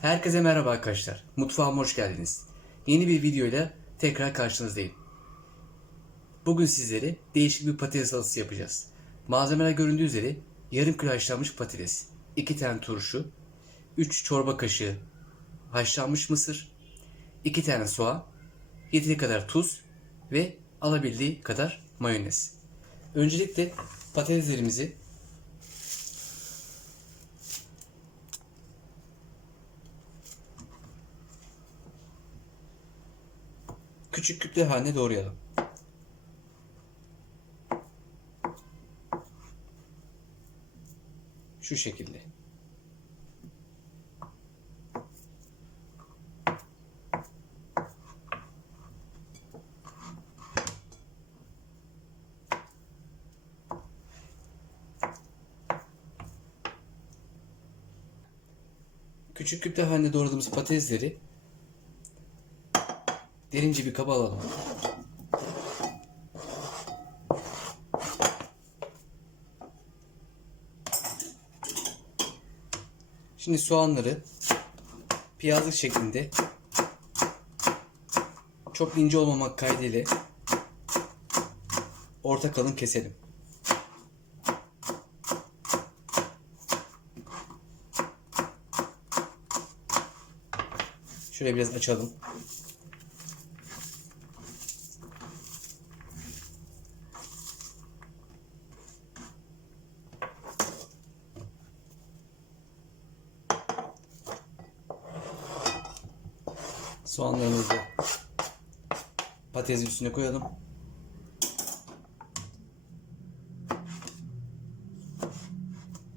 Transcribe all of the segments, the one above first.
Herkese merhaba arkadaşlar. Mutfağıma hoş geldiniz. Yeni bir videoyla tekrar karşınızdayım. Bugün sizlere değişik bir patates salatası yapacağız. Malzemeler göründüğü üzere yarım kilo haşlanmış patates, 2 tane turşu, 3 çorba kaşığı haşlanmış mısır, 2 tane soğan, yeteri kadar tuz ve alabildiği kadar mayonez. Öncelikle patateslerimizi küçük küpler haline doğrayalım. Şu şekilde. Küçük küpler halinde doğradığımız patatesleri derince bir kaba alalım. Şimdi soğanları piyazlık şeklinde çok ince olmamak kaydıyla orta kalın keselim. Şöyle biraz açalım. Soğanlarımızı patatesin üstüne koyalım.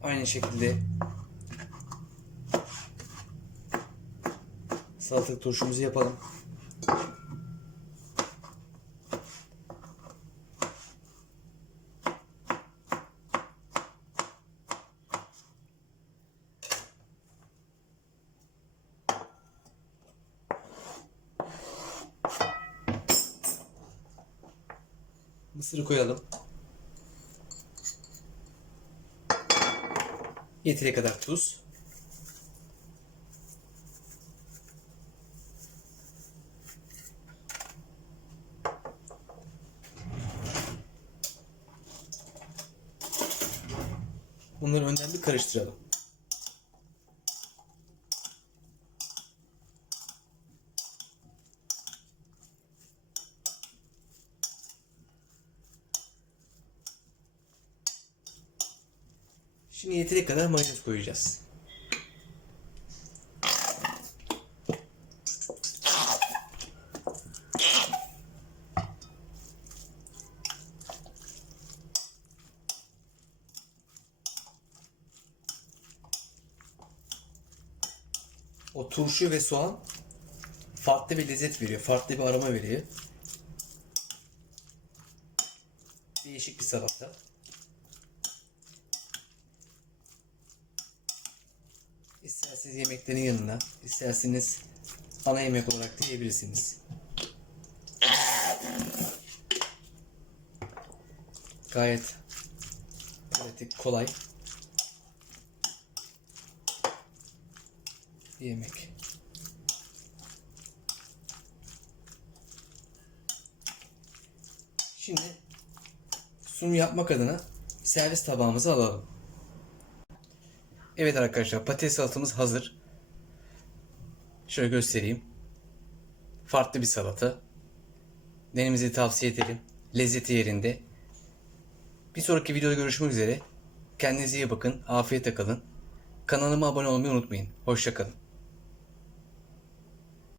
Aynı şekilde salatalık turşumuzu yapalım. Mısırı koyalım. Yeteri kadar tuz. Bunları önden bir karıştıralım. Şimdi yeteri kadar mayonez koyacağız. O turşu ve soğan farklı bir lezzet veriyor, farklı bir aroma veriyor. Değişik bir salata. İsterseniz yemeklerin yanına, isterseniz ana yemek olarak da yiyebilirsiniz. Gayet pratik, kolay bir yemek. Şimdi sunum yapmak adına servis tabağımızı alalım. Evet arkadaşlar patates salatamız hazır. Şöyle göstereyim. Farklı bir salata. Denemenizi tavsiye ederim. Lezzeti yerinde. Bir sonraki videoda görüşmek üzere. Kendinize iyi bakın. Afiyetle kalın. Kanalıma abone olmayı unutmayın. Hoşçakalın.